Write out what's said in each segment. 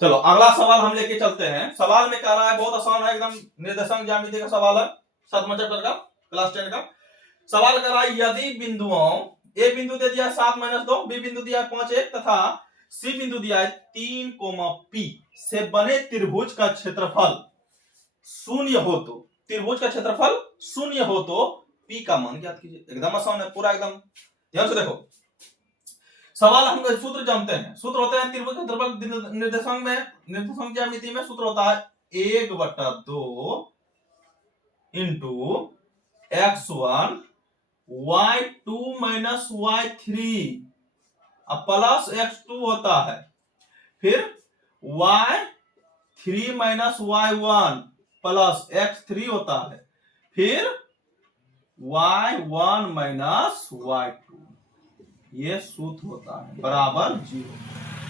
चलो अगला सवाल हम लेके चलते हैं। सवाल में कह रहा है, बहुत आसान है एकदम, निर्देशांक ज्यामिति का सवाल है, 7वां चैप्टर का, क्लास 10 का। सवाल कर रहा है, यदि बिंदुओं ए बिंदु दे दिया 7-2, बी बिंदु दिया 5-1 तथा सी बिंदु दिया है 3, पी से बने त्रिभुज का क्षेत्रफल शून्य हो तो, त्रिभुज का क्षेत्रफल शून्य हो तो पी का मान ज्ञात कीजिए। एकदम आसान है पूरा, एकदम ध्यान से देखो। सवाल हम सूत्र जानते हैं, सूत्र होता है त्रिभुज का क्षेत्रफल निर्देशांक में, निर्देशांक ज्यामिति में सूत्र होता है 1/2 into x1 y2 minus y3 plus x2 होता है, फिर y3 minus y1 plus x3 होता है, फिर y1 माइनस y2, ये सूत्र होता है बराबर 0।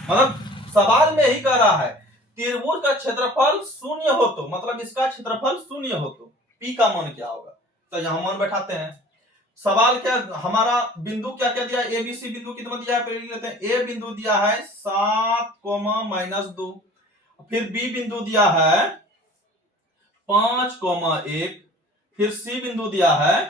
मतलब सवाल में ही कह रहा है त्रिभुज का क्षेत्रफल शून्य हो तो, मतलब इसका क्षेत्रफल शून्य हो तो पी का मान क्या होगा। तो यहां मान बैठाते हैं। सवाल क्या, हमारा बिंदु क्या क्या दिया, ए बी सी बिंदु कितना दिया है पहले लेते हैं। ए बिंदु दिया है 7, -2, फिर बी बिंदु दिया है 5, 1, फिर सी बिंदु दिया है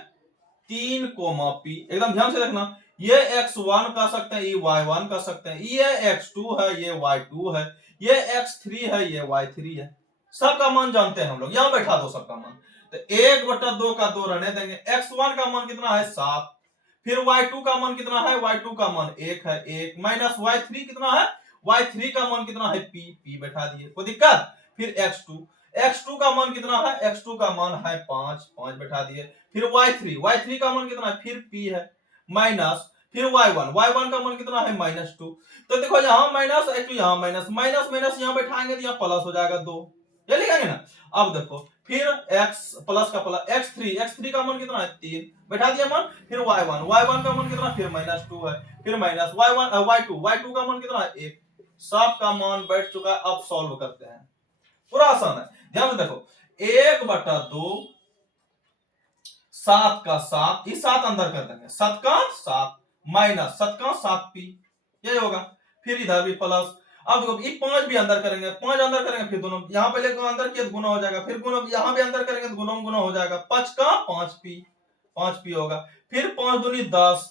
3, पी। एकदम ध्यान से देखना, ये x1 कह सकते हैं, ये y1 कह सकते हैं, ये x2 है, ये y2 है, ये x3 है, ये y3 है। सबका मान जानते हैं हम लोग, यहां बैठा दो सबका मान। तो 1/2 का 2 रहने देंगे। x1 का मान कितना है 7, फिर y2 का मान कितना है, y2 का मान 1 है, 1 माइनस y3 कितना है, y3 का मान कितना है p बैठा दिए, कोई दिक्कत। फिर x2 का मान कितना है, x2 का मान है 5 बैठा दिए। फिर y3 का मान कितना है, फिर p है, माइनस, फिर y1 का मान कितना है -2। तो देखो यहां माइनस, यहां माइनस, माइनस यहां बैठाएंगे तो यहां प्लस हो जाएगा 2, ये लिखेंगे ना। अब देखो फिर x प्लस का प्लस, x3 का मान कितना है 3 बैठा दिया मान, फिर y1 का मान कितना, फिर -2 है, फिर माइनस y2 का मान कितना है 1। सब का मान बैठ चुका है। अब सॉल्व करते हैं, पूरा आसान है, ध्यान से देखो। 1/2, 7 का 7, ये 7 अंदर कर देंगे, 7 का 7 माइनस 7 का 7p, यही होगा। फिर इधर भी प्लस। अब देखो ये 5 भी अंदर करेंगे, 5 अंदर करेंगे, फिर दोनों यहां पहले अंदर किया तो गुना हो जाएगा, फिर गुना यहां भी अंदर करेंगे तो गुना हो जाएगा, 5 का 5p होगा, फिर 5 दूनी 10,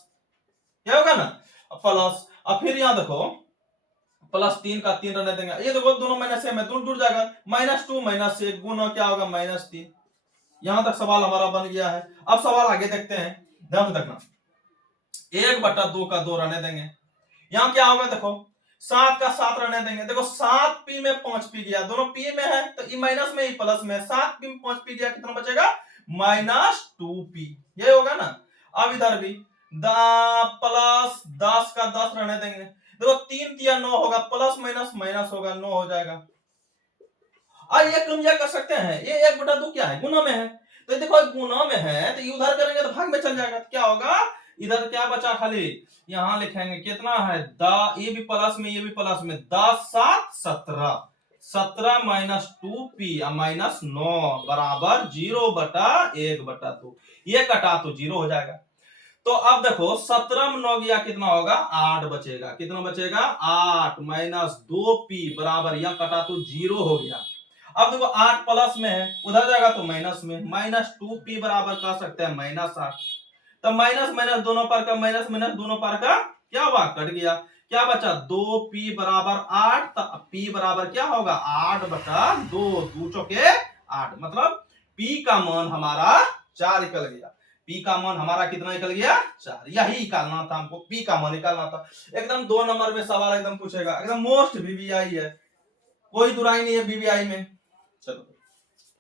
क्या होगा ना, प्लस। अब फिर यहां देखो प्लस 3 का 3 रहने देंगे, ये देखो दोनों माइनस है, दूर जुड़ जाएगा, -2 -1 गुना क्या होगा -3। यहां तक सवाल हमारा बन गया है। अब सवाल आगे देखते हैं, ध्यान से देखना। 1/2 का 2 रहने देंगे, यहां क्या होगा देखो, 7 का 7 रहने देंगे। देखो 7p में 5p गया, दोनों p में है तो ये माइनस में ही प्लस में, 7p में 5p गया, कितना बचेगा -2p, ये होगा ना। अब इधर भी प्लस 10 का 10 रहने देंगे। देखो 3 तिया 9 होगा, प्लस माइनस माइनस होगा, 9 हो जाएगा। अब ये हम क्या कर सकते हैं, ये 1/2 क्या है, गुना में है, तो देखो गुना में है तो ये उधर करेंगे तो भाग में चल जाएगा, तो क्या होगा, इधर क्या बचा खाली, यहां लिखेंगे कितना है, ये भी प्लस में, ये भी प्लस में, 10 7 17, 17 -2p -9 बराबर 0/1/2, ये कटा तो 0 हो जाएगा। तो अब देखो 17 में 9 गया, कितना होगा 8 बचेगा, कितना बचेगा 8 -2p बराबर, यह कटा तो 0 हो गया। अब देखो 8 प्लस में है, उधर जाएगा तो माइनस में, -2p बराबर कह सकते हैं -8। तो माइनस माइनस दोनों पर का, माइनस माइनस दोनों पर का क्या हुआ, कट गया, क्या बचा 2p बराबर 8, तो p बराबर क्या होगा 8/2, 2 चौके 8, मतलब p का मान हमारा 4 निकल गया। p का मान हमारा कितना निकल गया 4, यही निकालना था हमको, p का मान निकालना था। एकदम 2 नंबर में सवाल एकदम पूछेगा, एकदम मोस्ट वीवीआई है, कोई दुराई नहीं है वीवीआई में। चलो